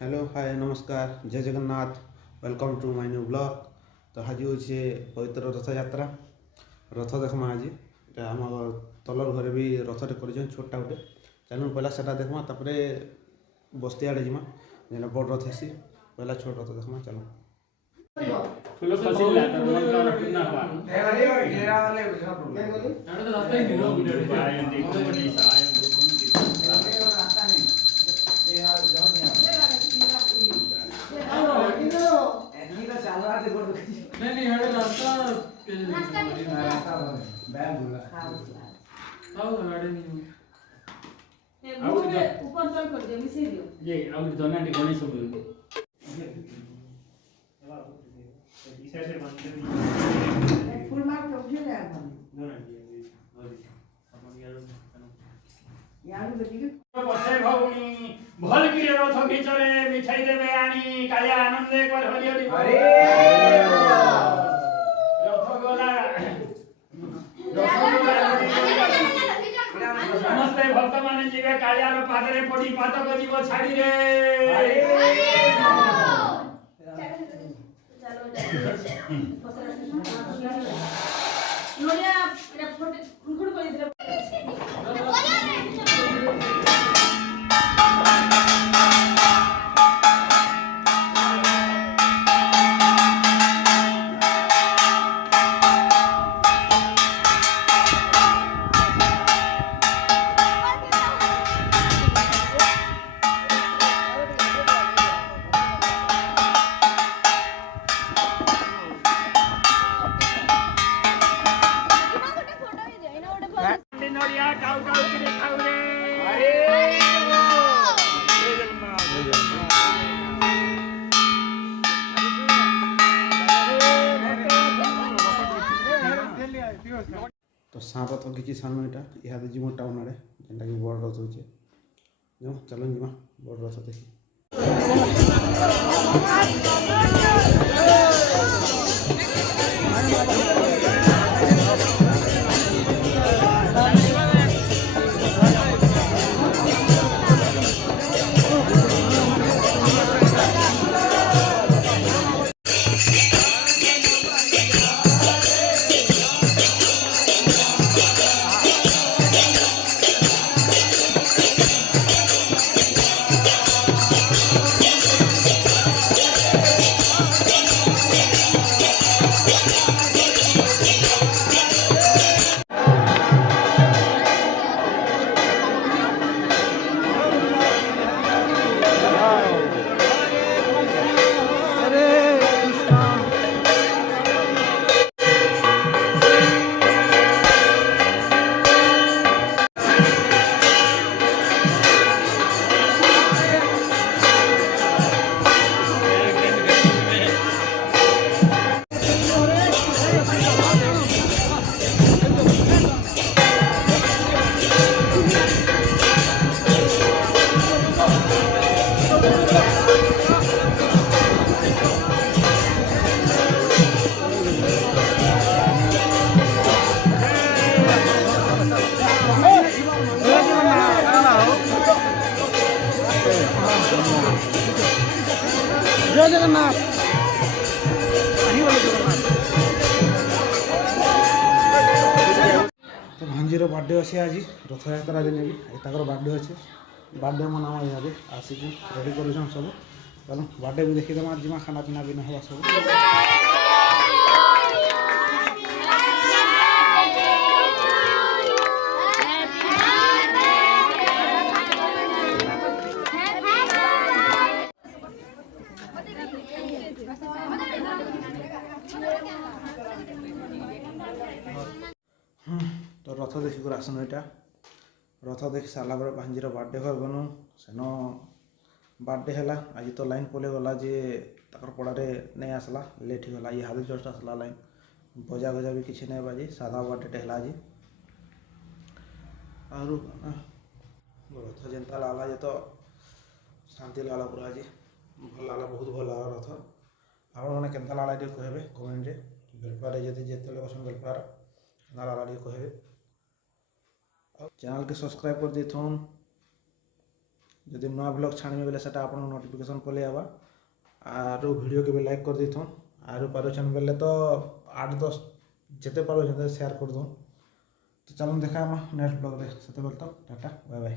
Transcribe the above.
Hello hi नमस्कार जय Jagannath welcome to my new blog. तो आज हूँ पवित्र रथ यात्रा रथ देखमा आज आम तलर घरे भी रथटे कर छोटा गोटे चलो पहला सेटा देखमा तापर बस्ती आड़े जीमा जेना बड़ रथ हेसी पहला छोट रथ देखमा चलो फुल फसिला त मन का पुन्ना हवा घेरा वाले बुझा प्रॉब्लम एटा तो रास्ता ही दिलो वीडियो बाय देखो बड़ी सहाय रास्ता नहीं ये यार जाओ नहीं तो चालू आ देखो नहीं हेडे रास्ता रास्ता बैग बोला हां गाड़ी नहीं ऊपर चल कर दे मिसे दियो ये अब दोना टी गणेश सब फुल मार्क उठे ले यार बेटी पछे भौनी भल की रथ घिचरे बिछाई देबे आनी कालिया आनंदे कर हरिहरि अरे रथ गोला समस्त भक्त माने जीवे कालिया रो पादरे पड़ी पातक जीव छाड़ी रे नोडिया एटा फोटो खुनखुन कर दिले नोडिया टाउ टाउ के खाऊ रे अरे तो साँप रथ किसी सामने यहाँ इहादे जीव टाउन आड़े जेनटा कि बड़ रथ होचे जो चलो जीमा बड़ रथ देखी जय जगन्नाथ तो भांजीर बर्थडे अच्छे आज रथ यात्रा दिन भी ताकर बर्थडे अच्छे बर्थडे मनावा इहादे आसिक रेडी कर सब चलो बर्थडे भी देखीदेमा जिमा खाना पीना भी ना सब तो रथ देखी कर आसन यहाँ रथ देखी सारा पर भांजीर बर्थडे घर गनु सेन बर्थडे है आज तो लाइन पले गला जे तकर पड़े नहीं आसला लेट ही गला इहादे जस्ट आसला लाइन बजा गजा भी किसी नहीं बाजी सादा बर्थडे है आज और रथ जेनता लाला जे तो शांति लाला पूरा आज भल लाला बहुत भल लाला रथ आप मैंने केनता लाला टे कहबे कमेंट रे बेलपारे जदि जेते लोग असन बेलपार केनता लाला टे कहबे चैनल के सब्सक्राइब कर देथुन जदि नुआ ब्लॉग छाड़मी बेले सेटा आपन नोटिफिकेशन पले आवा आरो वीडियो के भी लाइक कर देथुन आरो पारोछन बेले तो 8-10 जेते पारो जते शेयर कर दो। तो चलो देखा हम नेक्स्ट ब्लॉग रे, सेते बेल तो टाटा बाय बाय।